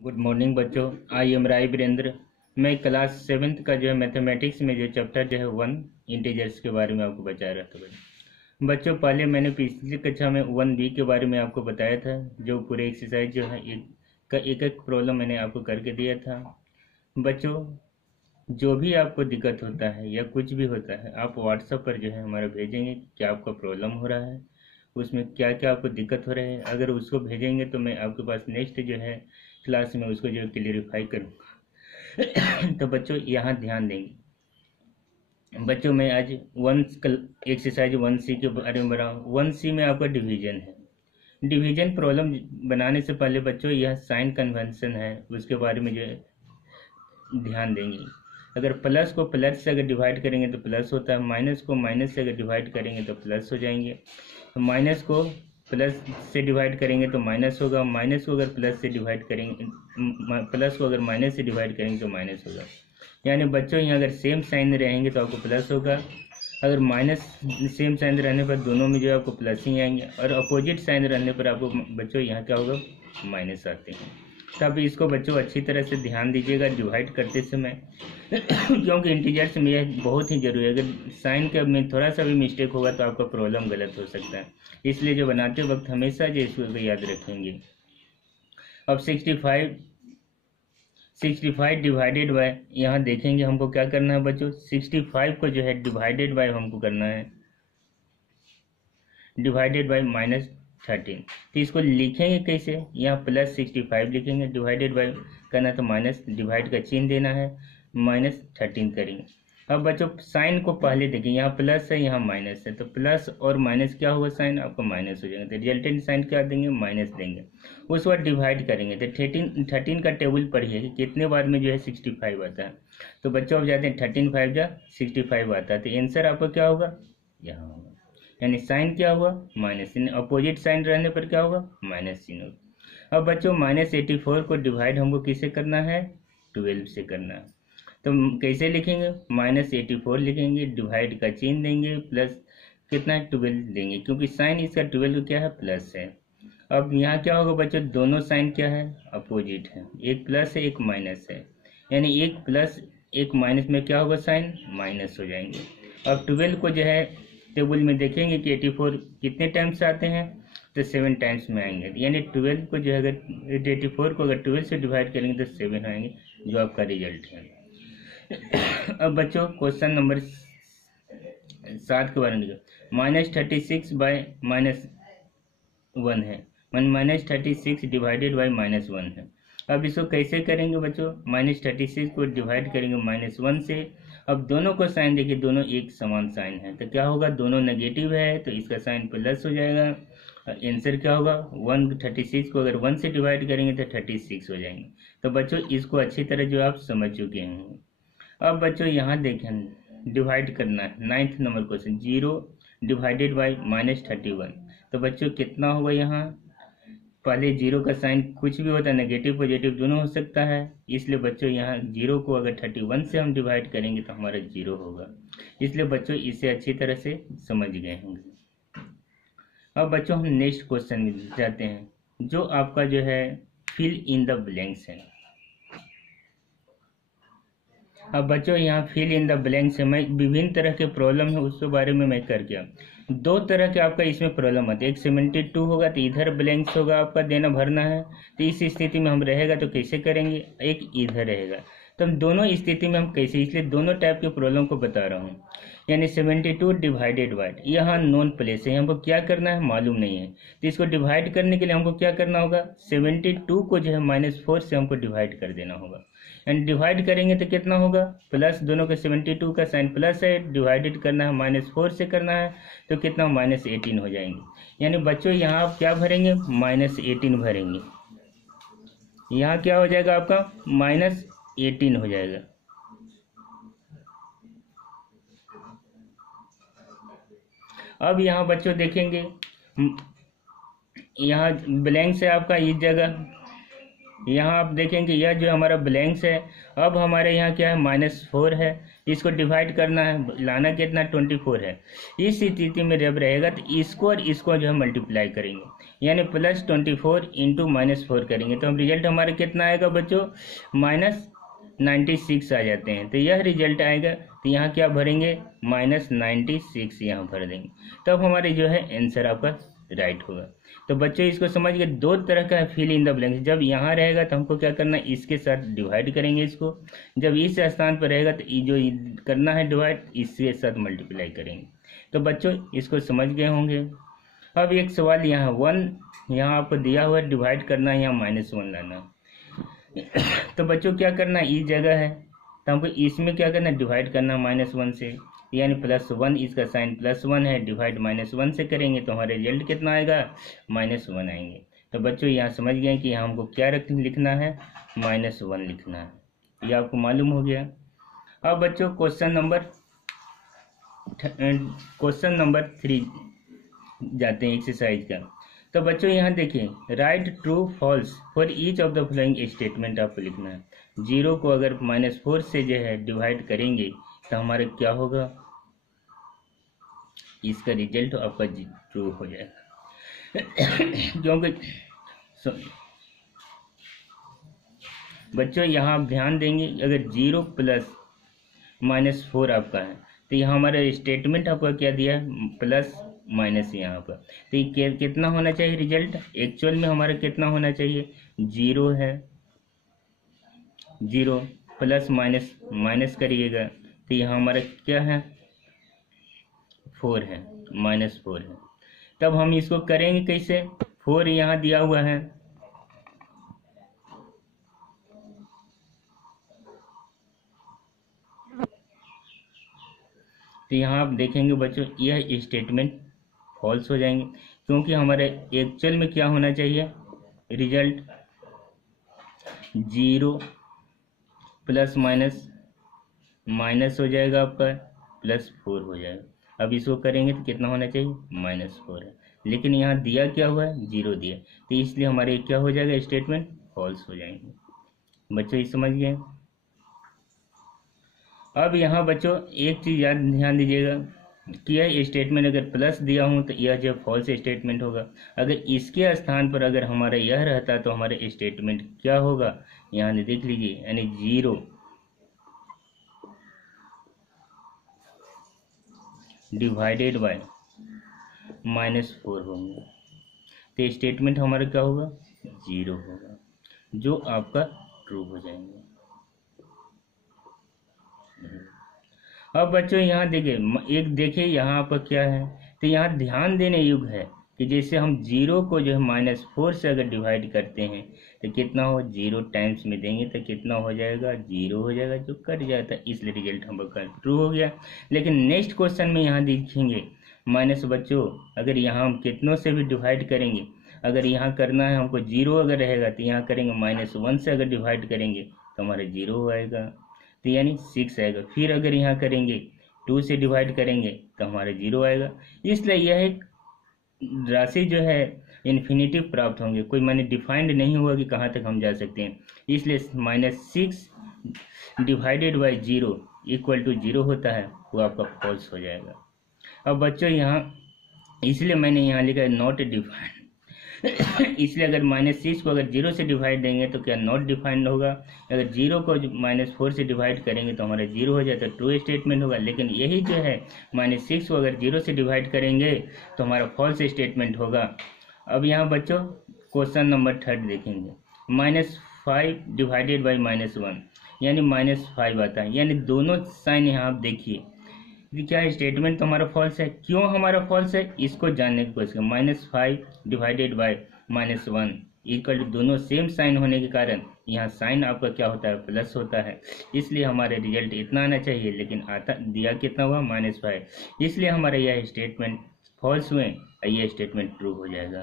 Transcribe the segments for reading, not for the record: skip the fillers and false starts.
Good morning बच्चों। I am राय वीरेंद्र। मैं class 7th का जो है मैथमेटिक्स में जो चैप्टर जो है 1 इंटीजर्स के बारे में आपको बता रहा था। बच्चों पहले मैंने पिछली कक्षा में 1B के बारे में आपको बताया था, जो पूरे एक्सरसाइज जो है एक एक प्रॉब्लम मैंने आपको करके दिया था। बच्चों जो भी आपको दिक्कत होता है या कुछ भी होता है, आप व्हाट्सएप पर जो है हमारा भेजेंगे क्या आपका प्रॉब्लम हो रहा है, उसमें क्या क्या आपको दिक्कत हो रहा है। अगर उसको भेजेंगे तो मैं आपके पास नेक्स्ट जो है क्लास में उसको जो क्लियरिफाई करूँगा। तो बच्चों यहाँ ध्यान देंगे। बच्चों मैं आज एक्सरसाइज 1C के बारे में बना। 1C में आपका डिवीजन है। डिवीजन प्रॉब्लम बनाने से पहले बच्चों यह साइन कन्वेंशन है, उसके बारे में जो है ध्यान देंगे। अगर प्लस को प्लस से अगर डिवाइड करेंगे तो प्लस होता है, माइनस को माइनस से अगर डिवाइड करेंगे तो प्लस हो जाएंगे। तो माइनस को प्लस से डिवाइड करेंगे तो माइनस होगा, माइनस को अगर प्लस से डिवाइड करेंगे, प्लस को अगर माइनस से डिवाइड करेंगे तो माइनस होगा। यानी बच्चों यहाँ अगर सेम साइन रहेंगे तो आपको प्लस होगा, अगर माइनस सेम साइन रहने पर दोनों में जो है आपको प्लस ही आएंगे, और अपोजिट साइन रहने पर आपको बच्चों यहाँ क्या होगा, माइनस आते हैं। तब इसको बच्चों अच्छी तरह से ध्यान दीजिएगा डिवाइड करते समय। क्योंकि इंटीजर्स में यह बहुत ही जरूरी है, अगर साइन के में थोड़ा सा भी मिस्टेक होगा तो आपका प्रॉब्लम गलत हो सकता है। इसलिए जो बनाते वक्त हमेशा जो इसको याद रखेंगे। अब 65 डिवाइडेड बाय, यहाँ देखेंगे हमको क्या करना है बच्चों, 65 को जो है डिवाइडेड बाय हमको करना है, डिवाइडेड बाय -13। तो इसको लिखेंगे कैसे, यहाँ +65 लिखेंगे, डिवाइडेड बाय करना तो माइनस, डिवाइड का चिन्ह देना है, -13 करेंगे। अब बच्चों साइन को पहले देखें, यहाँ प्लस है यहाँ माइनस है, तो प्लस और माइनस क्या होगा, साइन आपका माइनस हो जाएगा, तो रिजल्टेंट साइन क्या देंगे, माइनस देंगे। उस बाद डिवाइड करेंगे तो 13 का टेबल पढ़िए कि कितने बार में जो है 65 आता है। तो बच्चों अब जाते हैं 13 5 जा 65 आता है, तो आंसर आपका क्या होगा, यहाँ होगा। यानी साइन क्या हुआ, माइनस, यानी अपोजिट साइन रहने पर क्या होगा, माइनस चिन्ह होगा। अब बच्चों -84 को डिवाइड हमको किससे करना है, 12 से करना है। तो कैसे लिखेंगे, -84 लिखेंगे, डिवाइड का चिन्ह देंगे, प्लस कितना है 12 देंगे, क्योंकि साइन इसका 12 क्या है, प्लस है। अब यहाँ क्या होगा बच्चों, दोनों साइन क्या है, अपोजिट है, एक प्लस है एक माइनस है, यानी एक प्लस एक माइनस में क्या होगा, साइन माइनस हो जाएंगे। अब 12 को जो है टेबल में देखेंगे कि 84 कितने टाइम्स आते हैं, तो 7 टाइम्स में आएंगे, यानी 12 को जो है अगर 84 को अगर 12 से डिवाइड करेंगे तो 7 आएंगे, जो आपका रिजल्ट है। अब बच्चों क्वेश्चन नंबर 7 के बारे में -36 बाय -1 है, -36 डिवाइडेड बाय -1 है। अब इसको कैसे करेंगे बच्चों, -36 को डिवाइड करेंगे -1 से। अब दोनों को साइन देखिए, दोनों एक समान साइन है, तो क्या होगा, दोनों नेगेटिव है तो इसका साइन प्लस हो जाएगा। आंसर क्या होगा, 136 को अगर 1 से डिवाइड करेंगे तो 36 हो जाएंगे। तो बच्चों इसको अच्छी तरह जो आप समझ चुके हैं। अब बच्चों यहाँ देखें डिवाइड करना है, 9th number question, 0 divided by -31। तो बच्चों कितना होगा, यहाँ पहले 0 का साइन कुछ भी होता है, नेगेटिव पॉजिटिव दोनों हो सकता है, इसलिए बच्चों यहाँ 0 को अगर 31 से हम डिवाइड करेंगे तो हमारा 0 होगा। इसलिए बच्चों इसे अच्छी तरह से समझ गए होंगे। अब बच्चों हम नेक्स्ट क्वेश्चन में जाते हैं, जो आपका जो है फिल इन द ब्लैंक्स है। अब बच्चों यहाँ फिल इन द ब्लैंक्स है, मैं विभिन्न तरह के प्रॉब्लम है उसके बारे में मैं कर गया। 2 तरह के आपका इसमें प्रॉब्लम होता है, एक 72 होगा तो इधर ब्लैंक्स होगा आपका देना भरना है, तो इस स्थिति में हम रहेगा तो कैसे करेंगे, एक इधर रहेगा। तो हम दोनों स्थिति में हम कैसे, इसलिए दोनों टाइप के प्रॉब्लम को बता रहा हूँ। यानी 72 डिवाइडेड बाय, यहाँ नॉन प्लेस है, हमको क्या करना है मालूम नहीं है, तो इसको डिवाइड करने के लिए हमको क्या करना होगा, 72 को जो है -4 से हमको डिवाइड कर देना होगा। एंड डिवाइड करेंगे तो कितना होगा, प्लस, दोनों का 72 का साइन प्लस है, डिवाइडेड करना है -4 से करना है, तो कितना -18 हो जाएंगे। यानी बच्चों यहाँ आप क्या भरेंगे, -18 भरेंगे, यहाँ क्या हो जाएगा आपका -18 हो जाएगा। अब यहाँ बच्चों देखेंगे, यहाँ ब्लैंक से आपका इस जगह यहाँ आप देखेंगे यह जो हमारा ब्लैंक्स है, अब हमारे यहाँ क्या है -4 है, इसको डिवाइड करना है, लाना कितना 24 है। इस स्थिति में जब रहेगा तो इसको और इसको जो है मल्टीप्लाई करेंगे, यानी +24 इंटू -4 करेंगे तो हम रिजल्ट हमारा कितना आएगा बच्चों, -96 आ जाते हैं। तो यह रिजल्ट आएगा, तो यहाँ क्या भरेंगे, -96 यहाँ भर देंगे, तब हमारे जो है आंसर आपका राइट होगा। तो बच्चों इसको समझ के, दो तरह का फिल इन द ब्लैंक्स। जब यहाँ रहेगा तो हमको क्या करना है, इसके साथ डिवाइड करेंगे इसको, जब इस स्थान पर रहेगा तो जो करना है डिवाइड, इसके साथ मल्टीप्लाई करेंगे। तो बच्चों इसको समझ गए होंगे। अब एक सवाल यहाँ 1 यहाँ आपको दिया हुआ है, डिवाइड करना है, यहाँ -1 लाना है। तो बच्चों क्या करना है, इस जगह है तो हमको इसमें क्या करना है, डिवाइड करना है -1 से, यानी +1, इसका साइन +1 है, डिवाइड -1 से करेंगे तो हमारा रिजल्ट कितना आएगा, -1 आएंगे। तो बच्चों यहाँ समझ गए कि यहाँ हमको क्या लिखना है, -1 लिखना है, ये आपको मालूम हो गया। अब बच्चों क्वेश्चन नंबर 3 जाते हैं एक्सरसाइज का। तो बच्चों यहाँ देखिए, write true false for each of the following statement आपको लिखना है। 0 को अगर -4 से जो है डिवाइड करेंगे तो हमारे क्या होगा, इसका रिजल्ट आपका ट्रू हो जाएगा। क्योंकि बच्चों यहाँ आप ध्यान देंगे, अगर 0 + -4 आपका है तो यहाँ हमारा स्टेटमेंट आपका क्या दिया है, प्लस माइनस यहाँ पर, तो ये कितना होना चाहिए रिजल्ट, एक्चुअल में हमारा कितना होना चाहिए, 0 है, 0 प्लस माइनस करिएगा तो यहाँ हमारा क्या है, 4 है, -4 है। तब हम इसको करेंगे कैसे, 4 यहाँ दिया हुआ है, तो यहाँ आप देखेंगे बच्चों यह स्टेटमेंट फॉल्स हो जाएंगे, क्योंकि हमारे एक्चुअल में क्या होना चाहिए, रिजल्ट 0 प्लस माइनस हो जाएगा आपका, +4 हो जाएगा। अब इसको करेंगे तो कितना होना चाहिए, -4 है, लेकिन यहाँ दिया क्या हुआ है, 0 दिया, तो इसलिए हमारे क्या हो जाएगा, स्टेटमेंट फॉल्स हो जाएंगे। बच्चों ये समझ गए। अब यहाँ बच्चों एक चीज़ याद ध्यान दीजिएगा कि यह स्टेटमेंट अगर प्लस दिया हूँ तो यह जो फॉल्स स्टेटमेंट होगा, अगर इसके स्थान पर अगर हमारा यह रहता तो हमारे स्टेटमेंट क्या होगा, यहाँ देख लीजिए, यानी 0 डिवाइडेड बाय -4 होंगे, तो स्टेटमेंट हमारा क्या होगा, 0 होगा, जो आपका ट्रू हो जाएंगे। अब बच्चों यहाँ देखिए यहाँ पर क्या है, तो यहाँ ध्यान देने योग्य है कि जैसे हम 0 को जो है -4 से अगर डिवाइड करते हैं तो कितना हो, 0 टाइम्स में देंगे तो कितना हो जाएगा, 0 हो जाएगा, जो कट जाता है, इसलिए रिजल्ट हम लोग का ट्रू हो गया। लेकिन नेक्स्ट क्वेश्चन में यहाँ देखेंगे माइनस, बच्चों अगर यहाँ हम कितनों से भी डिवाइड करेंगे, अगर यहाँ करना है हमको 0 अगर रहेगा तो यहाँ करेंगे -1 से अगर डिवाइड करेंगे तो हमारा 0 आएगा, तो यानी 6 आएगा। फिर अगर यहाँ करेंगे 2 से डिवाइड करेंगे तो हमारा 0 आएगा। इसलिए यह एक राशि जो है इन्फिनिटिव प्राप्त होंगे, कोई माने डिफाइंड नहीं हुआ कि कहाँ तक हम जा सकते हैं, इसलिए -6 डिवाइडेड बाई 0 इक्वल टू 0 होता है, वो आपका फॉल्स हो जाएगा। अब बच्चों यहाँ इसलिए मैंने यहाँ लिखा है नॉट डिफाइंड, इसलिए अगर -6 को अगर 0 से डिवाइड देंगे तो क्या नॉट डिफाइंड होगा, अगर 0 को -4 से डिवाइड करेंगे तो हमारा 0 हो जाता है, ट्रू स्टेटमेंट होगा। लेकिन यही जो है -6 को अगर 0 से डिवाइड करेंगे तो हमारा फॉल्स स्टेटमेंट होगा। अब यहाँ बच्चों क्वेश्चन नंबर 3 देखेंगे, -5 डिवाइडेड बाई -1 यानी -5 आता है, यानी दोनों साइन यहाँ आप देखिए क्या स्टेटमेंट तो हमारा फॉल्स है। क्यों हमारा फॉल्स है, इसको जानने की कोशिश करें। -5 डिवाइडेड बाय -1 इक्वल टू, दोनों सेम साइन होने के कारण यहाँ साइन आपका क्या होता है, प्लस होता है, इसलिए हमारे रिजल्ट इतना आना चाहिए, लेकिन आता दिया कितना हुआ, -5, इसलिए हमारा यह स्टेटमेंट फॉल्स हुए और यह स्टेटमेंट ट्रू हो जाएगा।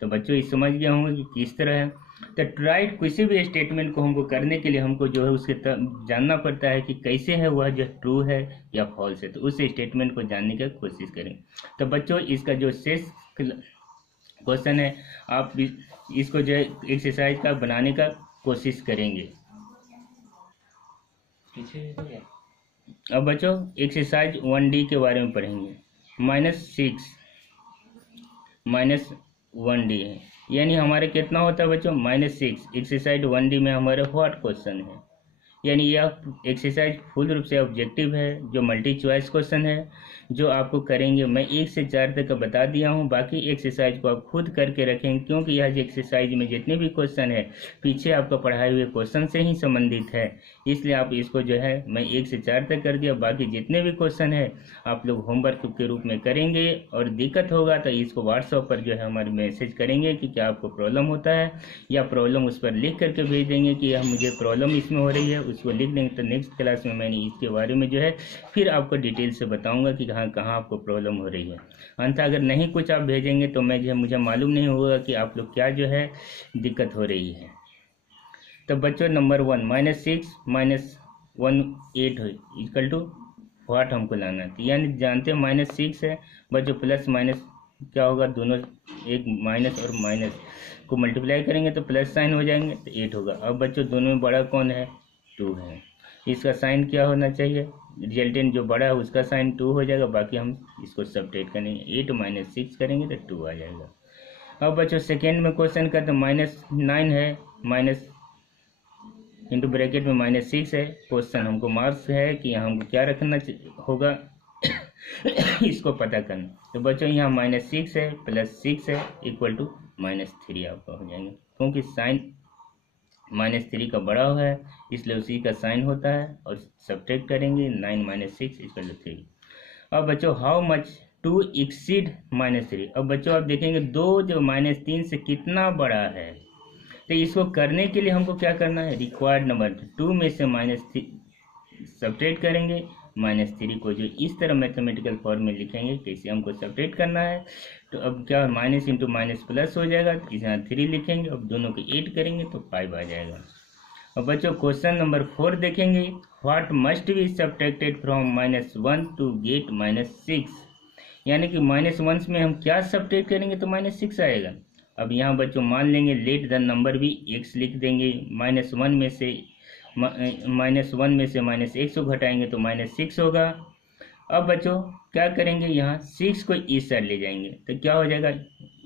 तो बच्चों ये समझ गए होंगे कि किस तरह है। तो राइट किसी भी स्टेटमेंट को हमको करने के लिए हमको जो है उसके जानना पड़ता है कि कैसे है वह जो ट्रू है या फॉल्स है, तो उस स्टेटमेंट को जानने की कोशिश करें। तो बच्चों इसका जो शेष क्वेश्चन है, आप इसको जो है एक्सरसाइज का बनाने का कोशिश करेंगे। अब बच्चों एक्सरसाइज 1D के बारे में पढ़ेंगे। -6 -1D है, यानी हमारे कितना होता है बच्चों, -6। एक्सरसाइज 1D में हमारे व्हाट क्वेश्चन है, यानी यह एक्सरसाइज फुल रूप से ऑब्जेक्टिव है, जो मल्टी चॉइस क्वेश्चन है, जो आपको करेंगे। मैं 1 से 4 तक का बता दिया हूँ, बाकी एक्सरसाइज को आप खुद करके रखेंगे, क्योंकि यह एक्सरसाइज में जितने भी क्वेश्चन है पीछे आपका पढ़ाए हुए क्वेश्चन से ही संबंधित है, इसलिए आप इसको जो है मैं 1 से 4 तक कर दिया। बाकी जितने भी क्वेश्चन है आप लोग होमवर्क के रूप में करेंगे, और दिक्कत होगा तो इसको व्हाट्सएप पर जो है हमारे मैसेज करेंगे कि क्या आपको प्रॉब्लम होता है, या प्रॉब्लम उस पर लिख करके भेज देंगे कि यह मुझे प्रॉब्लम इसमें हो रही है, उसको लिख देंगे। तो नेक्स्ट क्लास में मैंने इसके बारे में जो है फिर आपको डिटेल से बताऊंगा कि कहाँ आपको प्रॉब्लम हो रही है। अंत अगर नहीं कुछ आप भेजेंगे तो मैं जो है मुझे मालूम नहीं होगा कि आप लोग क्या जो है दिक्कत हो रही है। तो बच्चों नंबर 1 -6 -18 इक्वल टू व्हाट हमको लाना है, यानी जानते हैं -6 है बच्चों, प्लस माइनस क्या होगा, दोनों एक माइनस और माइनस को मल्टीप्लाई करेंगे तो प्लस साइन हो जाएंगे तो 8 होगा। अब बच्चों दोनों में बड़ा कौन है, 2 है, इसका साइन क्या होना चाहिए, रिजल्टेंट जो बड़ा है उसका साइन 2 हो जाएगा। बाकी हम इसको सब्ट्रैक्ट करेंगे, 8 - 6 करेंगे तो 2 आ जाएगा। अब बच्चों सेकेंड में क्वेश्चन का तो -9 है, माइनस इंटू ब्रैकेट में -6 है। क्वेश्चन हमको मार्क्स है कि यहाँ हमको क्या रखना होगा इसको पता करना। तो बच्चों यहाँ -6 है प्लस 6 है इक्वल टू -3 आपका हो जाएंगे, क्योंकि साइन -3 का बड़ा है इसलिए उसी का साइन होता है, और सब्ट्रैक्ट करेंगे 9 - 6 इक्वल टू 3। अब बच्चों हाउ मच टू एक्सीड -3। अब बच्चों आप देखेंगे 2 जो -3 से कितना बड़ा है, तो इसको करने के लिए हमको क्या करना है, रिक्वायर्ड नंबर 2 में से -3 सब्ट्रैक्ट करेंगे, -3 को जो इस तरह मैथमेटिकल फॉर्म में लिखेंगे कैसे हमको सब्ट्रैक्ट करना है। तो अब क्या माइनस इंटू माइनस प्लस हो जाएगा, तो इस यहाँ 3 लिखेंगे, अब दोनों को 8 करेंगे तो 5 आ जाएगा। अब बच्चों क्वेश्चन नंबर 4 देखेंगे, what must be subtracted from -1 to get -6, यानी कि -1 में हम क्या सब्ट्रैक्ट करेंगे तो -6 आएगा। अब यहाँ बच्चों मान लेंगे लेट द नंबर भी x लिख देंगे, -1 में से -x को घटाएंगे तो -6 होगा। अब बच्चों क्या करेंगे, यहाँ 6 को इस साइड ले जाएंगे तो क्या हो जाएगा,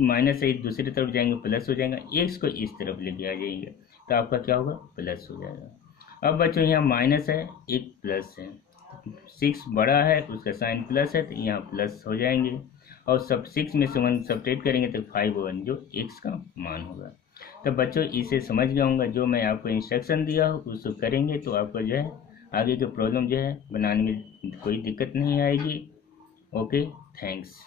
माइनस से दूसरी तरफ जाएंगे प्लस हो जाएगा, x को इस तरफ लेके आ जाएंगे तो आपका क्या होगा, प्लस हो जाएगा। अब बच्चों यहाँ माइनस है एक प्लस है, 6 बड़ा है उसका साइन प्लस है तो यहाँ प्लस हो जाएंगे, और सब 6 में से 1 सब्ट्रैक्ट करेंगे तो 5 1 जो x का मान होगा। तो बच्चों इसे समझ गया होगा, जो मैं आपको इंस्ट्रक्शन दिया हो उसको करेंगे तो आपको जो है आगे के प्रॉब्लम जो है बनाने में कोई दिक्कत नहीं आएगी। Okay, thanks.